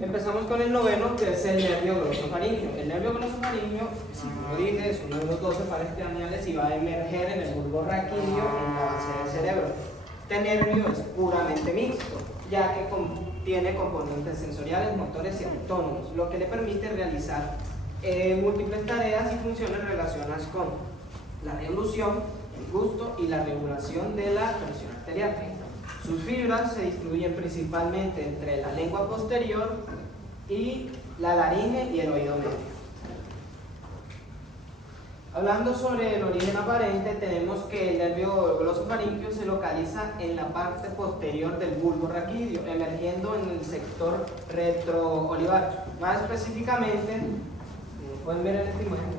Empezamos con el noveno, que es el nervio glosofaríngeo. El nervio glosofaríngeo, como dije, es uno de los 12 pares craneales y va a emerger en el bulbo raquídeo en la base del cerebro. Este nervio es puramente mixto, ya que tiene componentes sensoriales, motores y autónomos, lo que le permite realizar múltiples tareas y funciones relacionadas con la deglución, el gusto y la regulación de la presión arterial. Sus fibras se distribuyen principalmente entre la lengua posterior y la laringe y el oído medio. Hablando sobre el origen aparente, tenemos que el nervio glosofaríngeo se localiza en la parte posterior del bulbo raquídeo, emergiendo en el sector retroolivar. Más específicamente, pueden ver en esta imagen,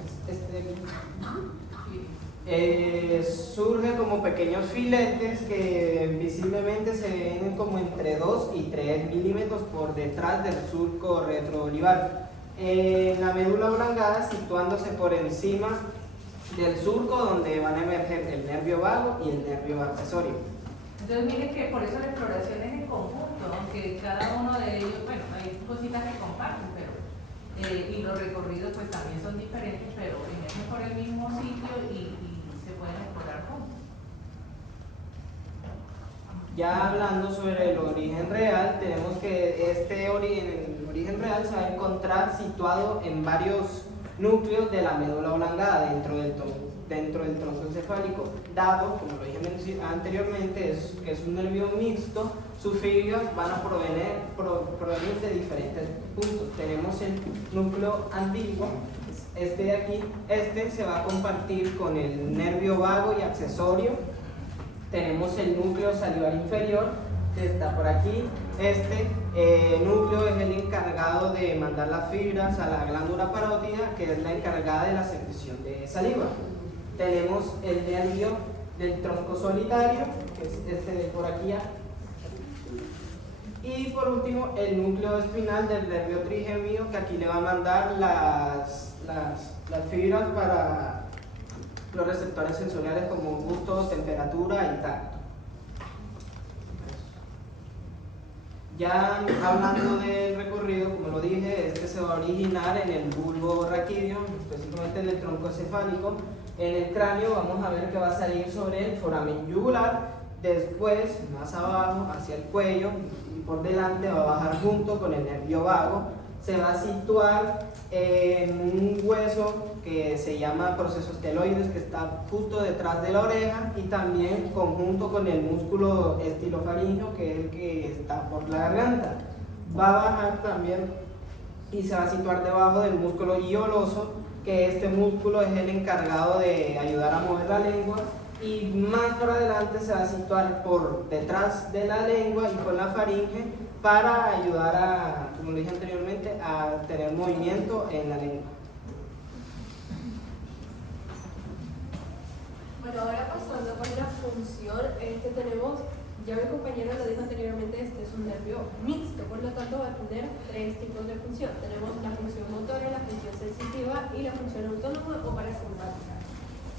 surge como pequeños filetes que visiblemente se ven como entre 2 y 3 milímetros por detrás del surco retroolivar. La médula oblongada situándose por encima del surco donde van a emerger el nervio vago y el nervio accesorio. Entonces miren que por eso la exploración es en conjunto, aunque cada uno de ellos, bueno, hay cositas que comparten, pero y los recorridos pues también son diferentes, pero emergen por el mismo sitio y se pueden explorar juntos. Ya hablando sobre el origen real, tenemos que el origen real se va a encontrar situado en varios núcleos de la médula oblongada dentro del tronco encefálico, dado, como lo dije anteriormente, que es un nervio mixto. Sus fibras van a provenir de diferentes puntos. Tenemos el núcleo antiguo, este de aquí, este se va a compartir con el nervio vago y accesorio. Tenemos el núcleo salivar inferior, que está por aquí. Este núcleo es el encargado de mandar las fibras a la glándula parótida, que es la encargada de la secreción de saliva. Tenemos el nervio del tronco solitario, que es este de por aquí. Y por último, el núcleo espinal del nervio trigémino, que aquí le va a mandar las fibras para los receptores sensoriales como gusto, temperatura y tacto. Ya hablando del recorrido, como lo dije, este se va a originar en el bulbo raquídeo, específicamente en el tronco encefálico. En el cráneo vamos a ver que va a salir sobre el foramen yugular, después más abajo hacia el cuello y por delante va a bajar junto con el nervio vago. Se va a situar en un hueso que se llama procesos teloides, que está justo detrás de la oreja y también conjunto con el músculo estilofaríngeo, que es el que está por la garganta. Va a bajar también y se va a situar debajo del músculo guioloso, que este músculo es el encargado de ayudar a mover la lengua, y más por adelante se va a situar por detrás de la lengua y con la faringe para ayudar a, como dije anteriormente, a tener movimiento en la lengua. Bueno, ahora pasando por la función, tenemos, ya mi compañero lo dijo anteriormente, este es un nervio mixto, por lo tanto va a tener 3 tipos de función. Tenemos la función motora, la función sensitiva y la función autónoma o parasimpática.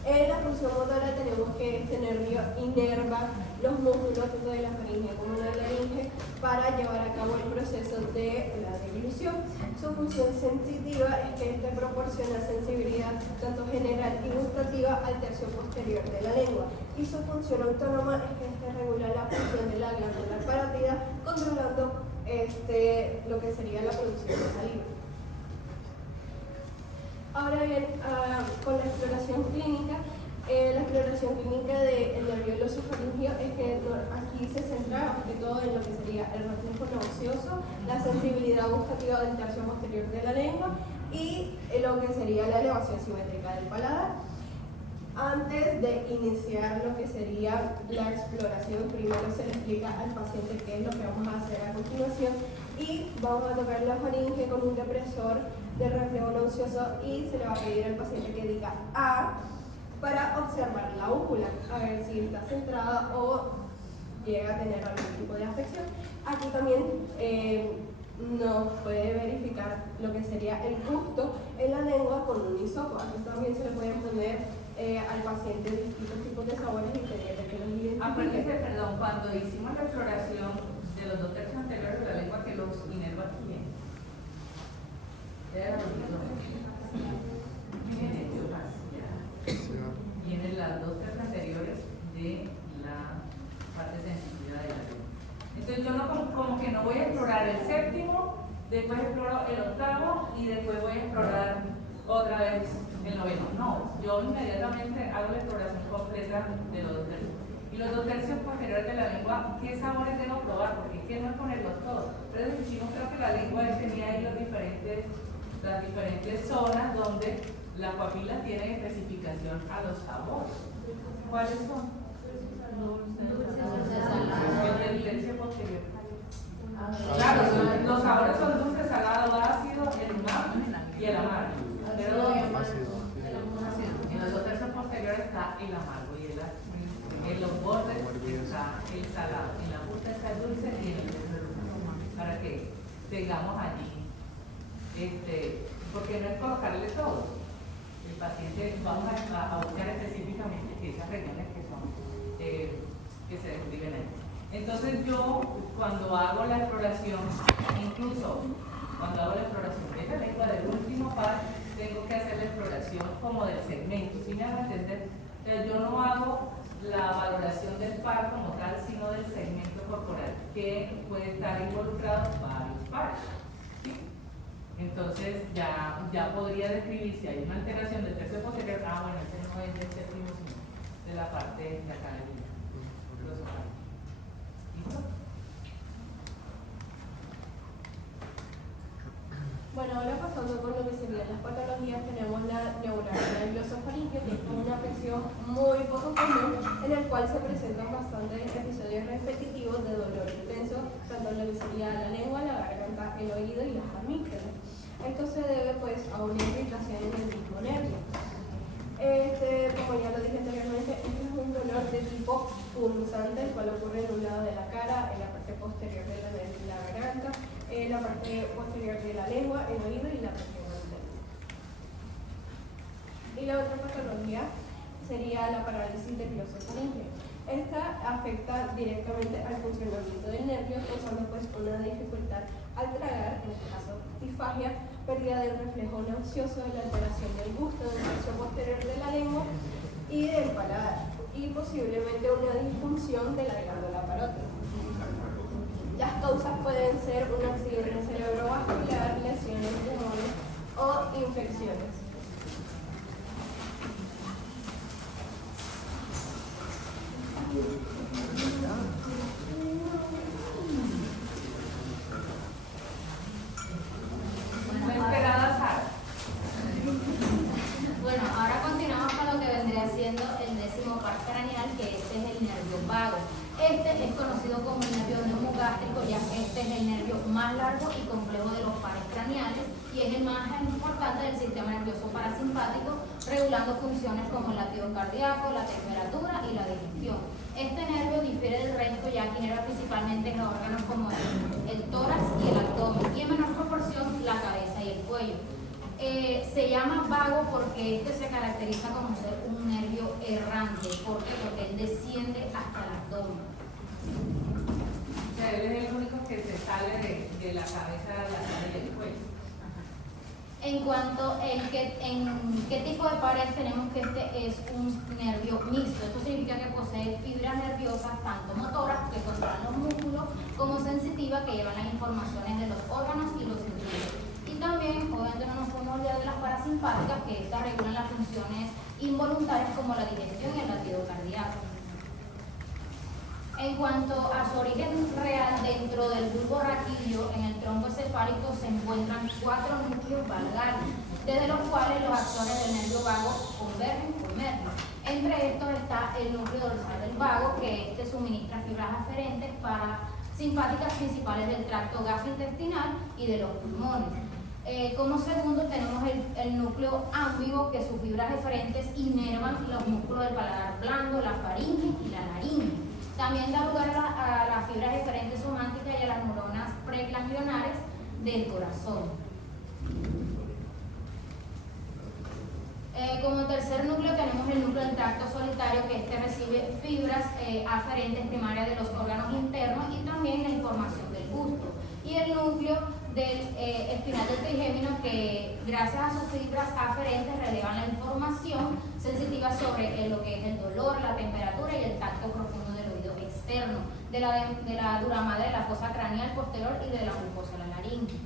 En la función motora tenemos que este nervio inerva los músculos tanto de la faringe como de la laringe para llevar a cabo el proceso de la deglución. Su función sensitiva es que este proporciona sensibilidad tanto general y gustativa al tercio posterior de la lengua. Y su función autónoma es que este regula la función de la glándula parótida, controlando lo que sería la producción de saliva. Ahora bien, con la exploración clínica, la exploración clínica del nervio glosofaríngeo es que aquí se centra más que todo en lo que sería el reflejo nauseoso, la sensibilidad gustativa del tercio posterior de la lengua y lo que sería la elevación simétrica del paladar. Antes de iniciar lo que sería la exploración, primero se le explica al paciente qué es lo que vamos a hacer a continuación y vamos a tocar la faringe con un depresor del reflejo nauseoso y se le va a pedir al paciente que diga A para observar la úvula, a ver si está centrada o llega a tener algún tipo de afección. Aquí también nos puede verificar lo que sería el gusto en la lengua con un hisopo. Aquí también se le pueden poner al paciente distintos tipos de sabores ingredientes que los identifiquen. Acuérdense, perdón, cuando hicimos la exploración de los 2 tercios anteriores de la lengua que los inerva aquí, como que no voy a explorar el séptimo, después exploro el octavo y después voy a explorar otra vez el noveno. No, yo inmediatamente hago la exploración completa de los 2 tercios. Y los 2 tercios posteriores de la lengua, ¿qué sabores debo probar? Porque es que no es ponerlos todos. Pero decimos, creo que la lengua tenía ahí las diferentes zonas donde las papilas tienen especificación a los sabores. ¿Cuáles son? Dulce, salado. El del tercio posterior. Claro, los sabores son dulce, salado, ácido, el umami y el amargo. Pero en los 2 tercios posteriores está el amargo y en los bordes está el salado. En la punta está el dulce y en el centro el umami. Para que tengamos allí, porque no es colocarle todo. El paciente, vamos a buscar específicamente esas regiones que se describen ahí. Entonces yo, cuando hago la exploración, incluso cuando hago la exploración de la lengua del último par, tengo que hacer la exploración como del segmento, ¿sí me van a entender? Yo no hago la valoración del par como tal, sino del segmento corporal, que puede estar involucrado varios pares. ¿Sí? Entonces ya podría describir si hay una alteración del tercio posterior. Bueno, ese no es del séptimo, sino de la parte de acá del glosofaringeo. ¿Listo? Bueno, ahora pasando por lo que serían las patologías, tenemos la neuralgia del glosofaringeo, que es una afección muy poco común, en el cual se presentan bastantes episodios repetitivos de dolor intenso, tanto en lo que sería la lengua, la garganta, el oído y las amígdalas. Esto se debe pues a una irritación en el mismo nervio. Como ya lo dije anteriormente, este es un dolor de tipo punzante, el cual ocurre en un lado de la cara, en la parte posterior de la garganta, en la parte posterior de la lengua, el oído y la región anterior. Y la otra patología sería la parálisis del glosofaringeo. Esta afecta directamente al funcionamiento del nervio, causando pues una dificultad al tragar, en este caso disfagia, pérdida del reflejo nauseoso, la alteración del gusto del tercio posterior de la lengua y del paladar, y posiblemente una disfunción de la glándula parótida. Las causas pueden ser un accidente cerebrovascular, lesiones pulmonares o infecciones. Bueno, ahora continuamos con lo que vendría siendo el 10º par craneal, que este es el nervio vago. Este es conocido como el nervio neumogástrico, ya que este es el nervio más largo y complejo de los pares craneales y es el más importante del sistema nervioso parasimpático, regulando funciones como el latido cardíaco, la temperatura y la digestión. Este nervio difiere del resto, ya que inerva principalmente en los órganos como el tórax y el abdomen, y en menor proporción la cabeza y el cuello. Se llama vago porque este se caracteriza como ser un nervio errante. ¿Por qué? Porque él desciende hasta el abdomen. O sea, él es el único que se sale de la cabeza a la cara y el cuello. En cuanto en qué tipo de pares, tenemos que este es un nervio mixto. Esto significa que posee fibras nerviosas, tanto motoras, que controlan los músculos, como sensitivas, que llevan las informaciones de los órganos y los sentidos. Y también, obviamente, no nos podemos olvidar de las parasimpáticas, que estas regulan las funciones involuntarias como la digestión y el latido cardíaco. En cuanto a su origen real, dentro del bulbo raquídeo, en el tronco encefálico, se encuentran 4 núcleos valgales, desde los cuales los actores del nervio vago convergen por nervio. Entre estos está el núcleo dorsal del vago, que este suministra fibras aferentes simpáticas principales del tracto gastrointestinal y de los pulmones. Como segundo tenemos el núcleo ámbigo, que sus fibras eferentes inervan los músculos del paladar blando, la faringe y la laringe. También da lugar a las fibras eferentes sománticas y a las neuronas preganglionares del corazón. Como tercer núcleo tenemos el núcleo del tracto solitario, que este recibe fibras aferentes primarias de los órganos internos y también la información del gusto. Y el núcleo del espinal del trigémino, que gracias a sus fibras aferentes relevan la información sensitiva sobre lo que es el dolor, la temperatura y el tacto profundo del oído externo. De la dura madre de la fosa craneal posterior y de la mucosa de la laringe.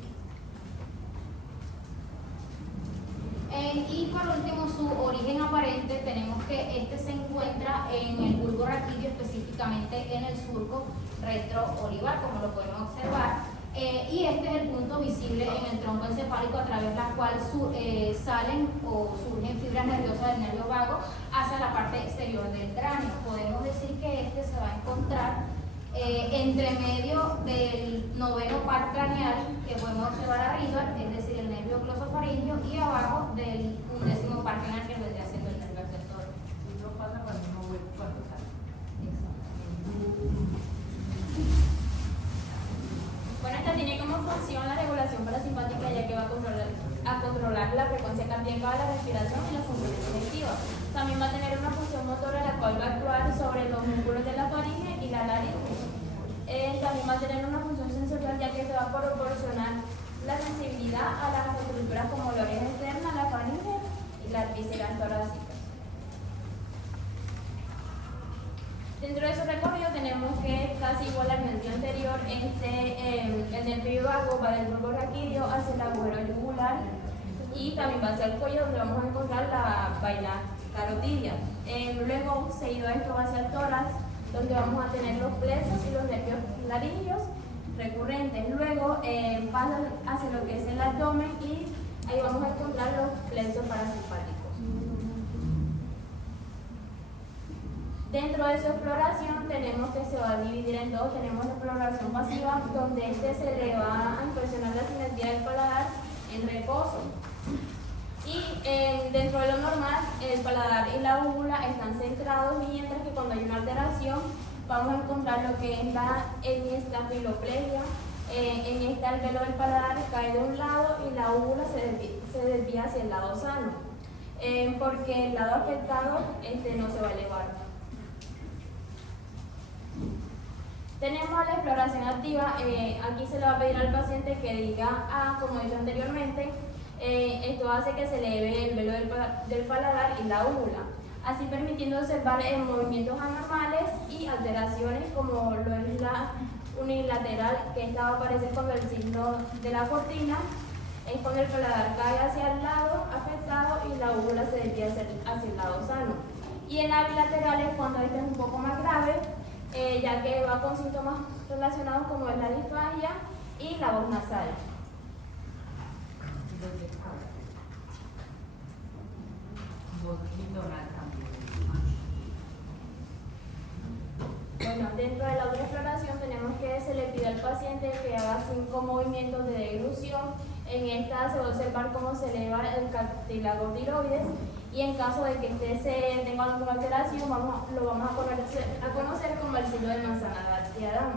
Y por último, su origen aparente, tenemos que este se encuentra en el bulbo raquídeo, específicamente en el surco retroolivar, como lo podemos observar, y este es el punto visible en el tronco encefálico a través de la cual salen o surgen fibras nerviosas del nervio vago hacia la parte exterior del cráneo. Podemos decir que este se va a encontrar entre medio del noveno par craneal que podemos observar arriba, es decir, el nervio glosofaringeo, y abajo del 11º par craneal que vendría siendo el nervio abductor. Eso pasa cuando uno vuelve cuando sale. Bueno, esta tiene como función la regulación parasimpática, ya que va a controlar la frecuencia cardíaca de la respiración y las funciones digestivas. También va a tener una función motora, la cual va a actuar sobre los músculos de la faringe y la laringe. También va a tener una función sensorial, ya que te va a proporcionar la sensibilidad a las estructuras como la oreja externa, la faringe y las vísceras torácicas. Dentro de su recorrido tenemos que, casi igual al nervio anterior, el nervio vago va del bulbo raquídeo hacia el agujero yugular y también va hacia el cuello, donde vamos a encontrar la vaina carotidia. Luego, seguido a esto, va hacia el tórax, donde vamos a tener los plexos y los nervios laringeos recurrentes. Luego pasa hacia lo que es el abdomen y ahí vamos a encontrar los plexos parasimpáticos. Dentro de su exploración tenemos que se va a dividir en dos. Tenemos la exploración pasiva, donde se le va a impresionar la simetría del paladar en reposo. Y dentro de lo normal, el paladar y la úvula están centrados, mientras que cuando hay una alteración vamos a encontrar lo que es la hemiestafiloplegia. En esta el velo del paladar cae de un lado y la úvula se desvía hacia el lado sano, porque el lado afectado no se va a elevar. Tenemos la exploración activa. Aquí se le va a pedir al paciente que diga, como he dicho anteriormente, esto hace que se eleve el velo del paladar y la úvula, así permitiendo observar movimientos anormales y alteraciones como lo es la unilateral, que esta va a aparecer cuando el signo de la cortina es cuando el paladar cae hacia el lado afectado y la úvula se desvía hacia el lado sano. Y en la bilateral es cuando este es un poco más grave, ya que va con síntomas relacionados como es la disfagia y la voz nasal. Bueno, dentro de la otra exploración tenemos que se le pide al paciente que haga 5 movimientos de deglución. En esta se va a observar cómo se eleva el cartílago tiroides, y en caso de que este tenga alguna alteración lo vamos a conocer como el signo de manzana de Adán.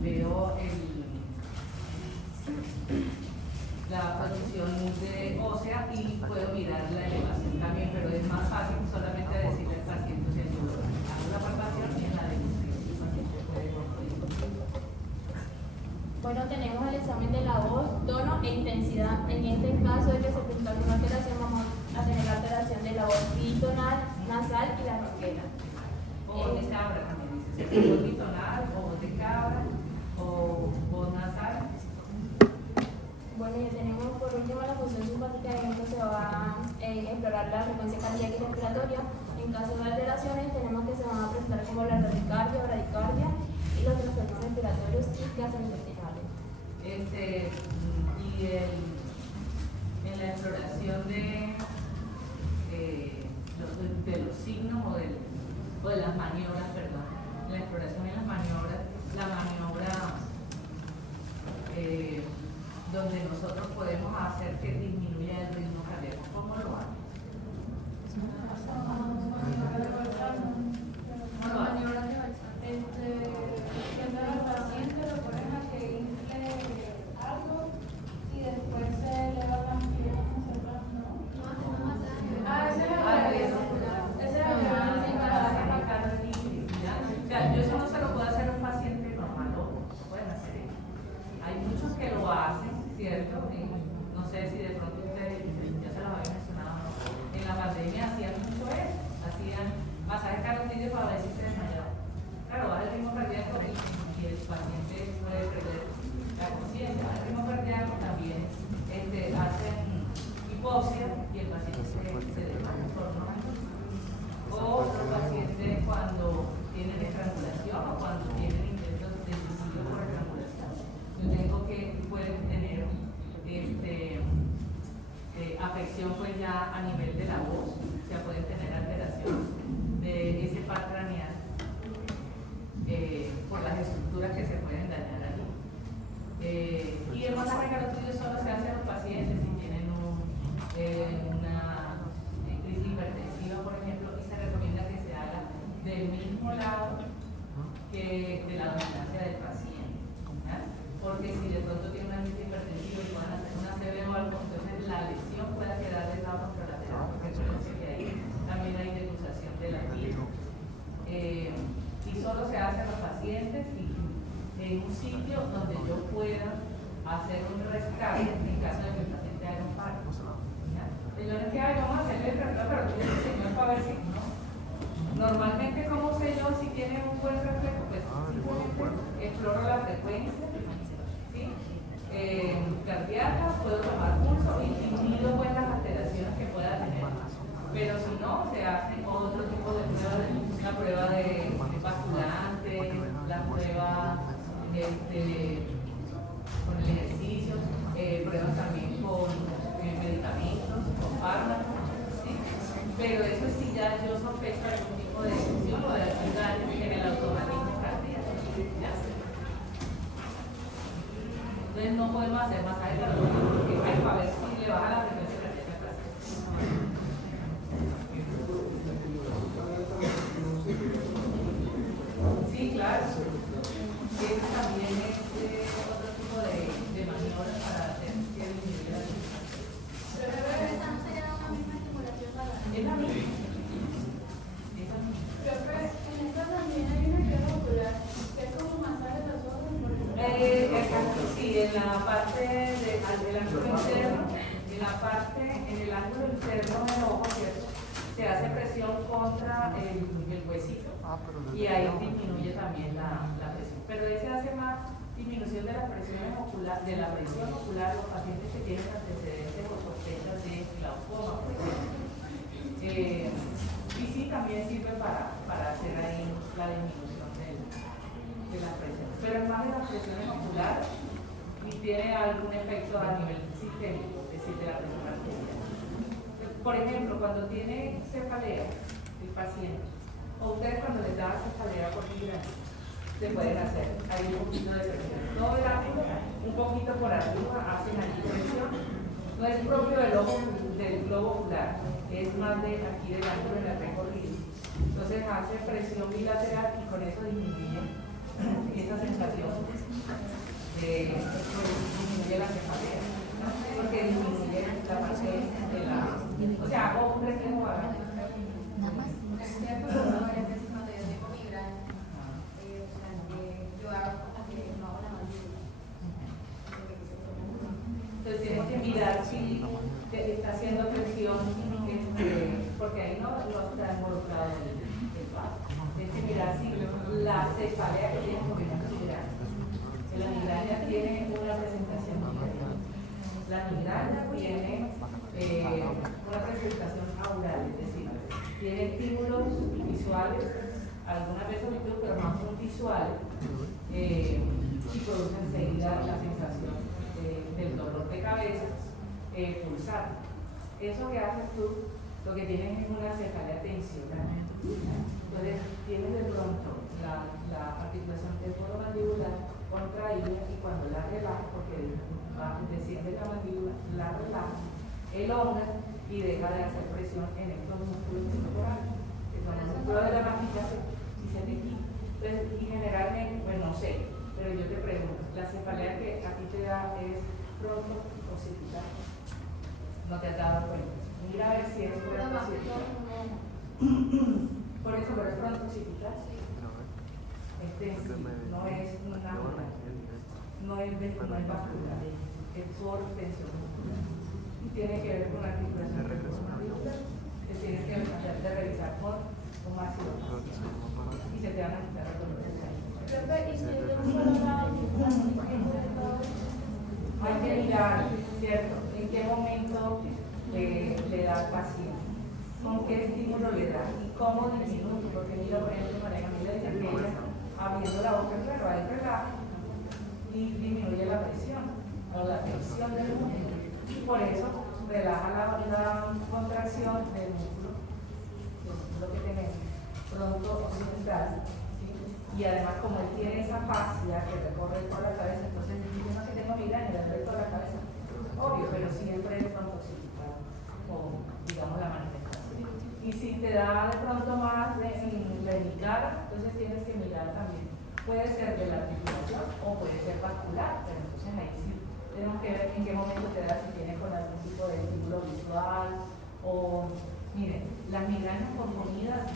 Veo la producción de ósea y puedo mirar la elevación también, pero es más fácil solamente decirle al paciente, o sea, yo hago la palpación y en la degustación el paciente puede concluir. Bueno, tenemos el examen de la voz, tono e intensidad. En este caso de que se presenta alguna alteración, vamos a tener la alteración de la voz bitonal, nasal y la ronquera. O de cabra también dice, voz bitonal o voz de cabra o voz nasal. Bueno, y tenemos por último la función simpática. En esto se va a explorar la frecuencia cardíaca y respiratoria. En caso de alteraciones tenemos que se van a presentar como la radicardia o bradicardia y los trastornos respiratorios y gastrointestinales. En la exploración de los signos o de las maniobras, perdón, en la exploración de las maniobras, la maniobra donde nosotros podemos hacer que disminuya el ritmo cardíaco, ¿cómo lo hago? mide para ver si se desmayó. Claro, baja el ritmo cardíaco y el paciente puede perder la conciencia. Baja el ritmo cardíaco también hacen hipoxia y el paciente se desmaya por no. O los pacientes cuando tienen estrangulación o cuando tienen intentos de suicidio por estrangulación. Yo tengo que pueden tener afección pues ya a nivel de la voz, o sea, pueden tener alteración de ese par craneal por las estructuras que se pueden dañar allí. Y el masaje carotídeo solo se hace a los pacientes si tienen una crisis hipertensiva, por ejemplo, y se recomienda que se haga del mismo lado que de la dominancia del paciente, ¿ya? Porque si de pronto tiene una crisis hipertensiva y van a hacer una CB o algo, entonces la lesión pueda quedar del lado contralateral, porque recuerden que ahí también hay degustación de la piel. Y solo se hace a los pacientes y en un sitio donde yo pueda hacer un rescate en caso de que el paciente haga un paro. Yo no es que vamos a hacerle el reflejo, pero tiene el señor para ver si no. Normalmente, ¿cómo sé yo si tiene un buen reflejo? Pues simplemente exploro la frecuencia, ¿sí? Cardíaca, puedo tomar pulso y mido pues las alteraciones que pueda tener. Pero si no, se hace otro tipo de pruebas, la prueba de basculante, la prueba con el ejercicio, pruebas también con medicamentos, con fármacos, ¿sí? Pero eso sí ya yo sospecho algún tipo de lesión o de actividad en el automatismo cardíaco, ¿ya? Entonces no podemos hacer masaje carotídeo porque hay para ver si le baja la frecuencia cardíaca clásica. Sí, claro. Eso también es otro tipo de maniobras para hacer que disminuya la frecuencia. Pero esa no sería la misma estimulación para la Es la misma. En esta también hay una que es ocular, que es como un masaje de los ojos. Exacto, sí, en la parte del ángulo interno, en el ángulo interno del ojo, ¿cierto? Se hace presión contra el huesito y ahí disminuye también la presión. Pero ese hace más disminución de la presión ocular, los pacientes que tienen antecedentes o sospechas de glaucoma, por ejemplo. Y sí, también sirve para hacer ahí la disminución de la presión. Pero es más de las presiones oculares y tiene algún efecto a nivel sistémico, es decir, de la presión arterial. Por ejemplo, cuando tiene cefalea el paciente, o ustedes cuando les da cefalea por migraña, se pueden hacer ahí un poquito de presión. Todo el ángulo, un poquito por arriba, hacen ahí presión. No es propio del globo ocular, es más de aquí del ángulo en el recorrido. Entonces hace presión bilateral y con eso disminuye esa sensación disminuye la cefalea, ¿no? Porque disminuye la parte de la, o sea, hago un reflejo vagal. Entonces tienes que mirar si está haciendo presión, porque ahí no está involucrado el vaso. Tienes que mirar si la cefalea que tiene con una migraña. La migraña tiene una presentación migrañosa. La migraña tiene una presentación aural, es decir, tiene estímulos visuales, algunas veces auditivos, pero más son visuales, y produce enseguida la sensación del dolor de cabeza pulsar. Eso que haces tú, lo que tienes es una cefalea tensional. Entonces, tienes de pronto la articulación temporomandibular contraída y cuando la relajas, porque desciende la mandíbula, la relajas, elonga y deja de hacer presión en estos músculos temporales, que son los músculos de la masticación y se te quita. Entonces, y generalmente, pues no sé, pero yo te pregunto, ¿la cefalea que a ti te da es pronto occipital? No te has dado cuenta. Mira a ver si es pronto occipital. Por eso, pero es pronto occipital. No es una no es vascular, es por tensión muscular. Y tiene que ver con la articulación muscular, que tiene que revisar con ácido. estímulo le da y cómo disminuye, porque mira, por ejemplo, María Camila dice que ella, abriendo la boca, claro, ahí relaja y disminuye la presión o la tensión del músculo. Por eso relaja la contracción del músculo que tenemos pronto occipital, ¿sí? Y además como él tiene esa fascia que recorre toda la cabeza, entonces yo no que tengo migraña, le doy toda la cabeza, obvio, pero siempre es pronto occipital, o digamos la manifestación. Y si te da de pronto más de mi cara, entonces tienes que mirar también. Puede ser de la articulación o puede ser vascular, pero entonces ahí sí tenemos que ver en qué momento te da, si tiene con algún tipo de estímulo visual o, miren, las migrañas por comida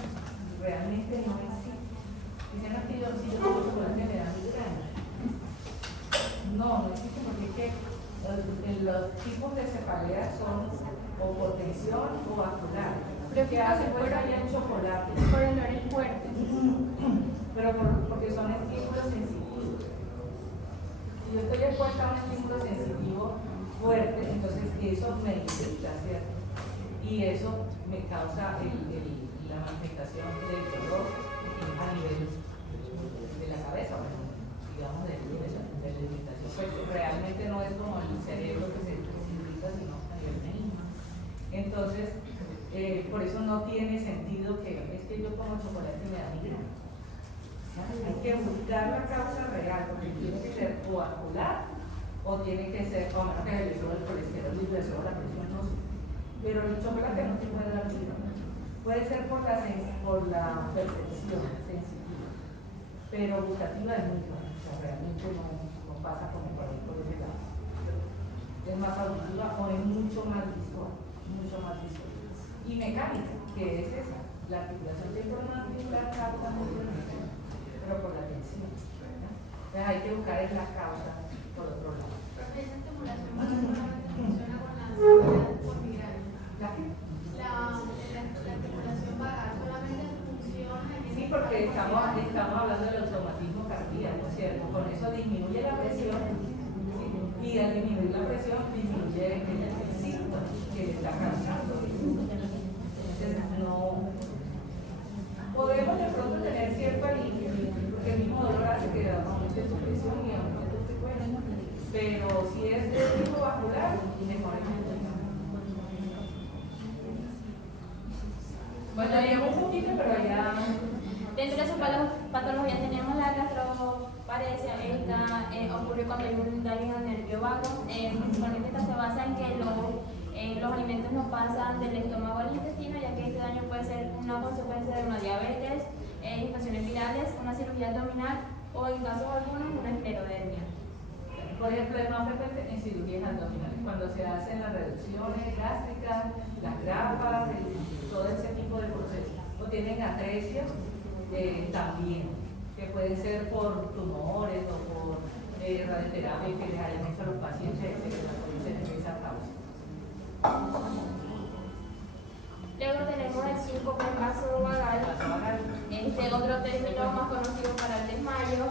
realmente no existen. Dicen que si yo como chocolate me da migraña. No existe porque es que los tipos de cefalea son o por tensión o vascular. ¿Qué hace? Pues allá en chocolate. Por el olor fuerte. Pero porque son estímulos sensitivos. Si yo estoy expuesta a un estímulo sensitivo fuerte, entonces eso me irrita, ¿cierto? Y eso me causa la manifestación del dolor a nivel de la cabeza, digamos, de la irritación. Pues realmente no es como el cerebro que se irrita, sino a nivel mismo. Entonces, por eso no tiene sentido que es que yo como chocolate y me da migraña. Hay que buscar la causa real, porque tiene que ser o vascular o tiene que ser, o menos que le sube el colesterol y le sube la presión, no sé. Pero el chocolate no te puede dar migraña. Puede ser por la percepción sensitiva, pero gustativa es muy buena, o sea, realmente no pasa como por ese lado. Es más auditiva o es mucho más visual, y mecánica, que es esa, la articulación temporomandibular capta muy bien, pero por la tensión. Entonces hay que buscar en la causa por otro lado. Esa estimulación funciona con la ansiedad por migraña. ¿La qué? La estimulación vagal solamente funciona en Sí, porque estamos hablando del automatismo cardíaco, ¿cierto? Con eso disminuye la presión, ¿sí? Y al disminuir la presión disminuye el síntoma que le está causando. Entonces no podemos de pronto tener cierto alivio, porque el mismo dolor hace que aumente tu presión y aumente tu frecuencia, pero si es de tipo vascular, mejor es mucho. Faltaríamos un poquito, pero ya. Dentro de su patología tenemos la gastroparesia. Esta ocurre cuando hay un daño al nervio vago. Principalmente esta se basa en que los alimentos no pasan del estómago al intestino, ya que este daño puede ser una consecuencia de una diabetes, infecciones virales, una cirugía abdominal o en casos algunos una esclerodermia. Por ejemplo, es más frecuente en cirugías abdominales, cuando se hacen las reducciones gástricas, las grapas, todo ese tipo de procesos. O tienen atresias también, que pueden ser por tumores o por radioterapia que les hayan hecho a los pacientes, que pueden tener esa causa. Luego tenemos el síncope vasovagal. Otro término más conocido para el desmayo.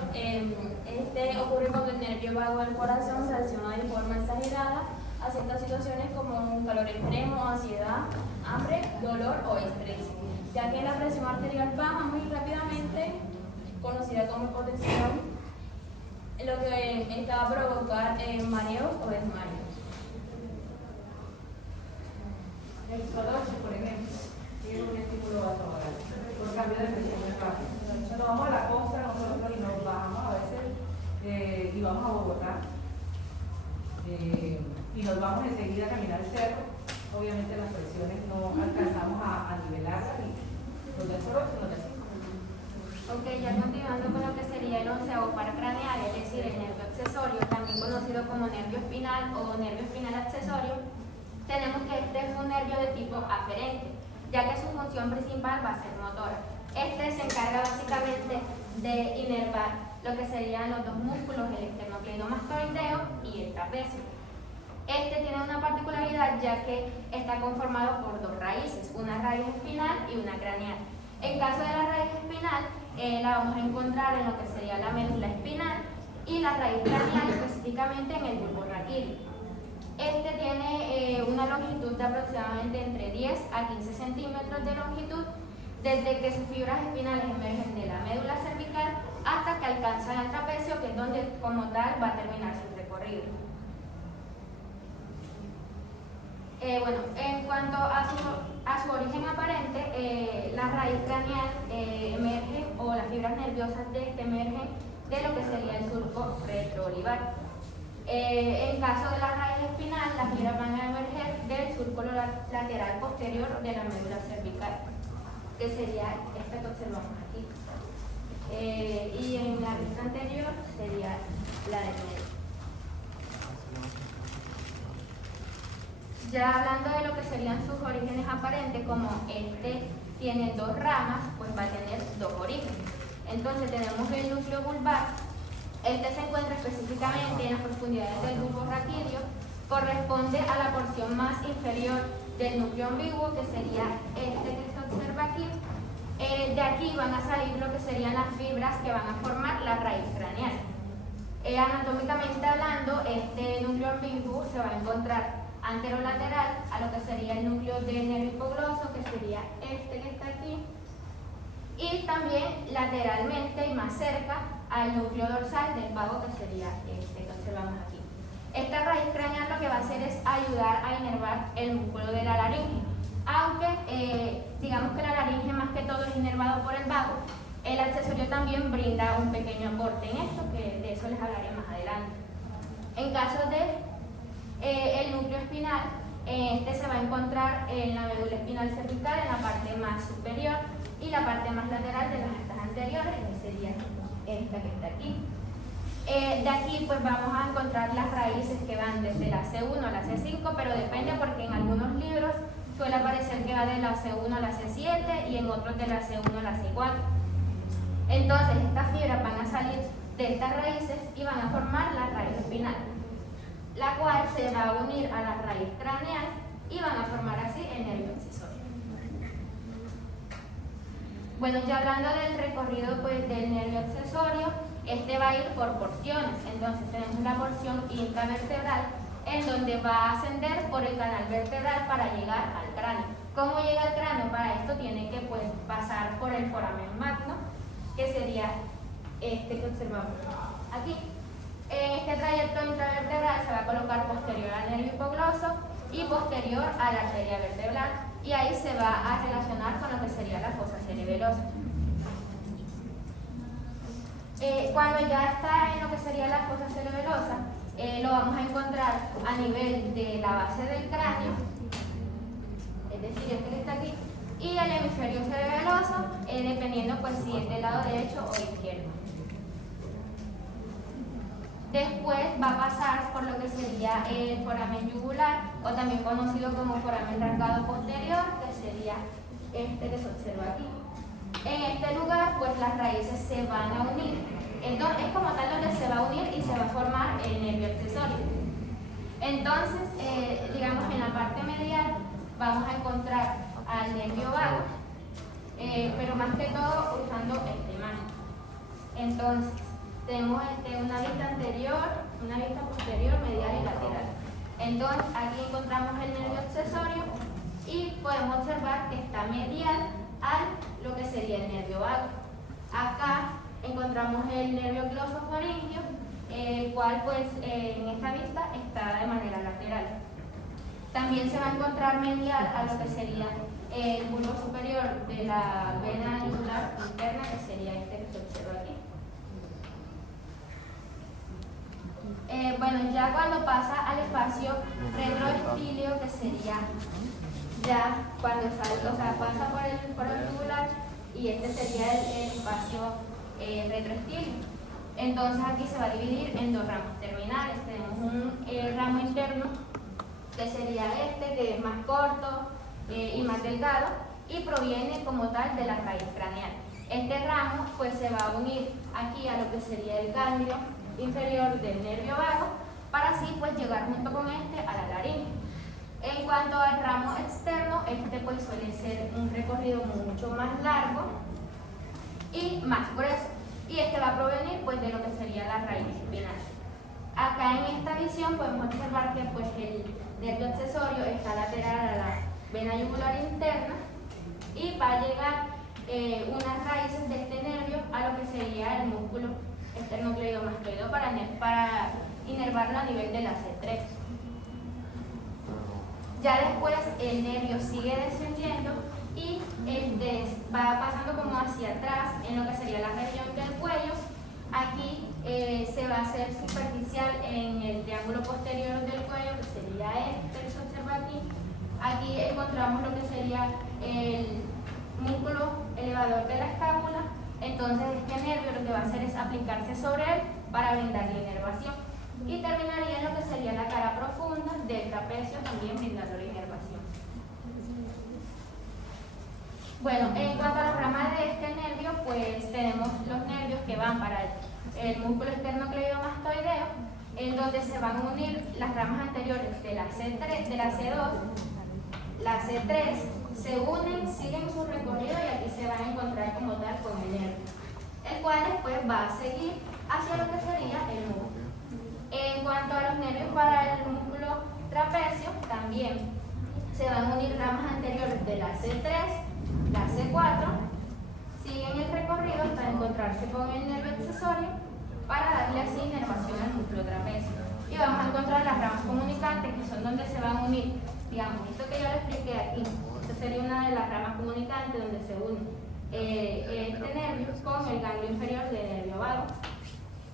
Este ocurre cuando el nervio vago del corazón reacciona de forma exagerada a ciertas situaciones como un calor extremo, ansiedad, hambre, dolor o estrés, ya que la presión arterial baja muy rápidamente, conocida como hipotensión, lo que está a provocar mareos o desmayos. El soroche, por ejemplo, tiene un estímulo vasovagal por cambio de presión muy rápido. Nos vamos a la costa nosotros y nos bajamos a veces y vamos a Bogotá y nos vamos enseguida a caminar el cerro. Obviamente las presiones no alcanzamos a nivelarlas y los del soroche nos decimos. Ok, ya continuando con lo que sería el onceavo par craneal, es decir, el nervio accesorio, también conocido como nervio espinal o nervio espinal accesorio, tenemos que este es un nervio de tipo aferente, ya que su función principal va a ser motora. Este se encarga básicamente de inervar lo que serían los dos músculos, el esternocleidomastoideo y el trapecio. Este tiene una particularidad ya que está conformado por dos raíces, una raíz espinal y una craneal. En caso de la raíz espinal, la vamos a encontrar en lo que sería la médula espinal y la raíz craneal específicamente en el bulbo raquídeo. Este tiene una longitud de aproximadamente entre 10 a 15 centímetros de longitud, desde que sus fibras espinales emergen de la médula cervical hasta que alcanzan el trapecio, que es donde como tal va a terminar su recorrido. Bueno, en cuanto a su origen aparente, la raíz craneal emerge, o las fibras nerviosas de este emergen de lo que sería el surco retroolivar. En caso de la raíz espinal, las fibras van a emerger del surco lateral posterior de la médula cervical, que sería esta que observamos aquí. Y en la vista anterior sería la del medio. Ya hablando de lo que serían sus orígenes aparentes, como este tiene dos ramas, pues va a tener dos orígenes. Entonces tenemos el núcleo vulvar. Este se encuentra específicamente en las profundidades del bulbo raquídeo, corresponde a la porción más inferior del núcleo ambiguo, que sería este que se observa aquí. De aquí van a salir lo que serían las fibras que van a formar la raíz craneal. Anatómicamente hablando, este núcleo ambiguo se va a encontrar anterolateral a lo que sería el núcleo del nervio hipogloso, que sería este que está aquí, y también lateralmente y más cerca al núcleo dorsal del vago, que sería este que observamos aquí. Esta raíz craneal lo que va a hacer es ayudar a inervar el músculo de la laringe, aunque digamos que la laringe más que todo es inervado por el vago. El accesorio también brinda un pequeño aporte en esto, que de eso les hablaré más adelante. En caso de el núcleo espinal, este se va a encontrar en la médula espinal cervical, en la parte más superior, y la parte más lateral de las astas anteriores, que sería esta que está aquí. De aquí pues vamos a encontrar las raíces que van desde la C1 a la C5, pero depende, porque en algunos libros suele aparecer que va de la C1 a la C7 y en otros de la C1 a la C4. Entonces estas fibras van a salir de estas raíces y van a formar la raíz espinal, la cual se va a unir a la raíz craneal y van a formar así el nervio accesorio. Bueno, ya hablando del recorrido pues, del nervio accesorio, este va a ir por porciones. Entonces tenemos la porción intravertebral, en donde va a ascender por el canal vertebral para llegar al cráneo. ¿Cómo llega al cráneo? Para esto tiene que pues, pasar por el foramen magno, que sería este que observamos aquí. En este trayecto intravertebral se va a colocar posterior al nervio hipogloso y posterior a la arteria vertebral, y ahí se va a relacionar con lo que sería la fosa cerebelosa. Cuando ya está en lo que sería la fosa cerebelosa, lo vamos a encontrar a nivel de la base del cráneo, es decir, este que está aquí, y el hemisferio cerebeloso, dependiendo pues si es del lado derecho o izquierdo. Después va a pasar por lo que sería el foramen yugular, o también conocido como foramen rasgado posterior, que sería este que se observa aquí. En este lugar, pues las raíces se van a unir. Entonces, es como tal donde se va a unir y se va a formar el nervio accesorio. Entonces, digamos en la parte medial vamos a encontrar al nervio vago, pero más que todo usando esta imagen. Entonces, tenemos una vista anterior, una vista posterior, medial y lateral. Entonces, aquí encontramos el nervio accesorio y podemos observar que está medial a lo que sería el nervio vago. Acá encontramos el nervio glosofaríngeo, el cual pues en esta vista está de manera lateral. También se va a encontrar medial a lo que sería el bulbo superior de la vena yugular interna, que sería este que se observa aquí. Bueno, ya cuando pasa al espacio retroestíleo, que sería ya cuando sale, o sea, pasa por el foro yugular, y este sería el espacio retroestíleo. Entonces aquí se va a dividir en dos ramos terminales. Tenemos un ramo interno, que sería este, que es más corto y más delgado, y proviene como tal de la raíz craneal. Este ramo pues se va a unir aquí a lo que sería el ganglio inferior del nervio vago, para así pues llegar junto con este a la laringe. En cuanto al ramo externo, este pues suele ser un recorrido mucho más largo y más grueso, y este va a provenir pues de lo que sería la raíz espinal. Acá en esta visión podemos observar que pues, el nervio accesorio está lateral a la vena yugular interna y va a llegar unas raíces de este nervio a lo que sería el músculo esternocleidomastoideo para inervarlo a nivel de la C3. Ya después el nervio sigue descendiendo y va pasando como hacia atrás en lo que sería la región del cuello. Aquí se va a hacer superficial en el triángulo posterior del cuello, que sería este que se observa aquí. Aquí encontramos lo que sería el músculo elevador de la escápula. Entonces este nervio lo que va a hacer es aplicarse sobre él para brindarle inervación. Y terminaría en lo que sería la cara profunda del trapecio, también brindando la inervación. Bueno, en cuanto a las ramas de este nervio, pues tenemos los nervios que van para el músculo esternocleidomastoideo, en donde se van a unir las ramas anteriores de la C3, de la C2, la C3, se unen, siguen su recorrido y aquí se van a encontrar como tal con el nervio, el cual después va a seguir hacia lo que sería el músculo. En cuanto a los nervios para el músculo trapecio, también se van a unir ramas anteriores de la C3, la C4, siguen el recorrido hasta encontrarse con el nervio accesorio para darle así inervación al músculo trapecio. Y vamos a encontrar las ramas comunicantes, que son donde se van a unir, digamos, esto que yo le expliqué aquí, esto sería una de las ramas comunicantes donde se une este nervio con el ganglio inferior del nervio vago.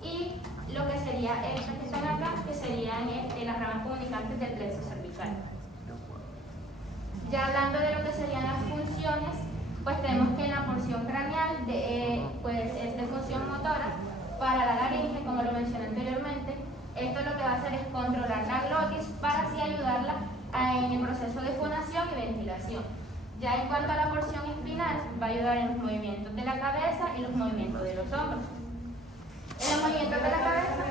Y lo que sería estas que están acá, que serían las ramas comunicantes del plexo cervical. Ya hablando de lo que serían las funciones, pues tenemos que en la porción craneal pues es de función motora para la laringe, como lo mencioné anteriormente. Esto lo que va a hacer es controlar la glotis para así ayudarla en el proceso de fonación y ventilación. Ya en cuanto a la porción espinal, va a ayudar en los movimientos de la cabeza y los movimientos de los hombros. En los movimientos de la cabeza,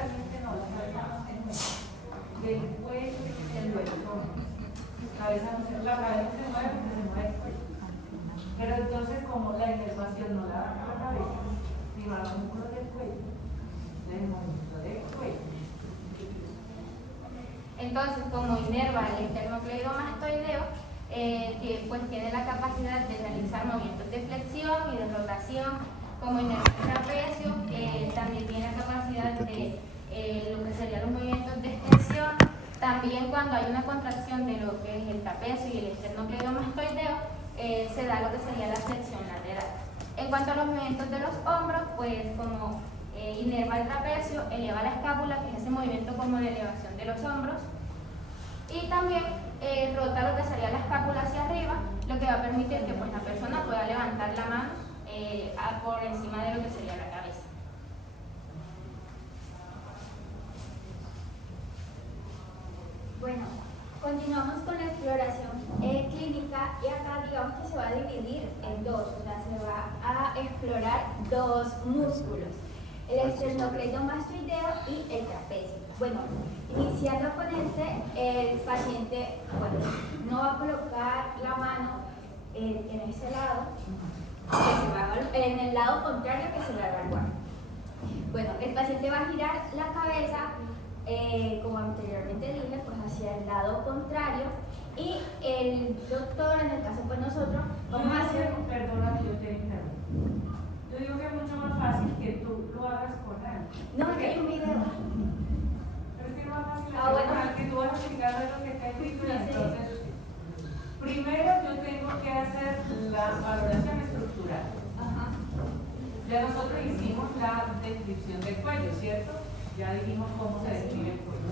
del cuello, el hueso. La cabeza se mueve, se mueve el cuello. Pero entonces, como la inervación no la da a la cabeza, sino a los músculos del cuello, del movimiento del cuello. entonces, como inerva el esternocleidomastoideo, pues tiene la capacidad de realizar movimientos de flexión y de rotación. Como inerva el trapecio, también tiene la capacidad de lo que serían los movimientos de extensión. También cuando hay una contracción de lo que es el trapecio y el esternocleidomastoideo, se da lo que sería la flexión lateral. En cuanto a los movimientos de los hombros, pues como inerva el trapecio, eleva la escápula, que es ese movimiento como de elevación de los hombros. Y también rota lo que sería la escápula hacia arriba, lo que va a permitir que pues, la persona pueda levantar la mano por encima de lo que sería la cabeza. Bueno, continuamos con la exploración clínica y acá digamos que se va a dividir en dos, o sea, se va a explorar dos músculos, el esternocleidomastoideo y el trapecio. Bueno, iniciando con el paciente no va a colocar la mano en ese lado, en el lado contrario que se le va a evaluar. Bueno, el paciente va a girar la cabeza, como anteriormente dije, pues hacia el lado contrario y el doctor, en el caso pues nosotros, vamos a hacer... Perdóname, yo te interrumpo. Yo digo que es mucho más fácil que tú lo hagas con él. No, es que hay un video. Pero es que es más fácil Bueno. que tú vas explicando lo que está escrito y entonces... Primero yo tengo que hacer la valoración estructural. Ajá. Ya nosotros hicimos la descripción del cuello, ¿cierto? Ya dijimos cómo se describe el cuello.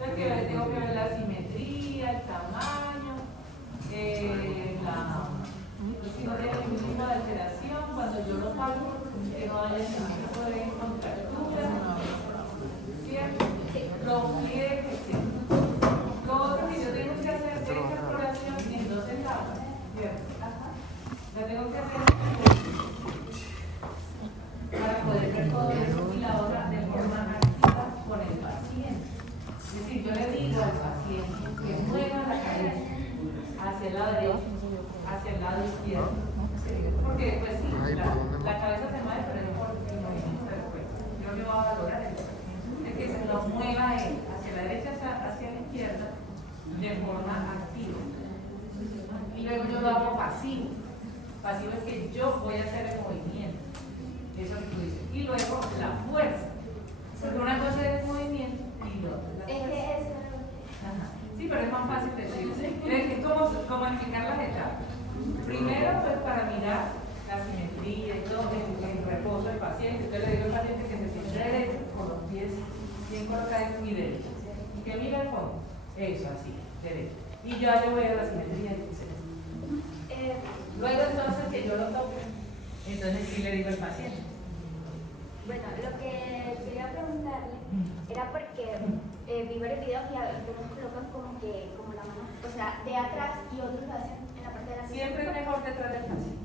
Entonces tengo que ver la simetría, el tamaño, si no tiene ningún tipo de alteración, cuando yo lo palpo, que no haya ningún tipo de contractura, ¿cierto? Lo pliegues, ¿cierto? Lo otro que yo tengo que hacer es esta exploración en dos etapas, ¿cierto? La tengo que hacer para poder ver todo eso y la otra de forma activa con el paciente. Es decir, yo le digo al paciente que mueva la cabeza hacia el lado derecho, hacia el lado izquierdo. Porque pues sí, la cabeza se mueve, pero no por el movimiento del cuerpo. Yo me voy a valorar el que se nos mueva él hacia la derecha, hacia la izquierda, de forma activa. Y luego yo lo hago pasivo. Pasivo es que yo voy a hacer el movimiento. Eso es lo que tú dices. Y luego la fuerza. Porque una cosa es el movimiento y la otra es la fuerza. Ajá. Sí, pero es más fácil decirlo. Es como explicar las etapas. Primero, pues para mirar la simetría y todo, el reposo del paciente. Entonces le digo al paciente que se siente derecho, con los pies bien colocados y derecho. Y que mire el fondo. Eso, así, derecho. Y ya yo veo la simetría y luego entonces que yo lo toque, entonces sí le digo al paciente. Bueno, lo que quería preguntarle era porque vi varios videos y algunos colocan como la mano, o sea, de atrás y otros lo hacen en la parte de la Siempre es mejor detrás del paciente.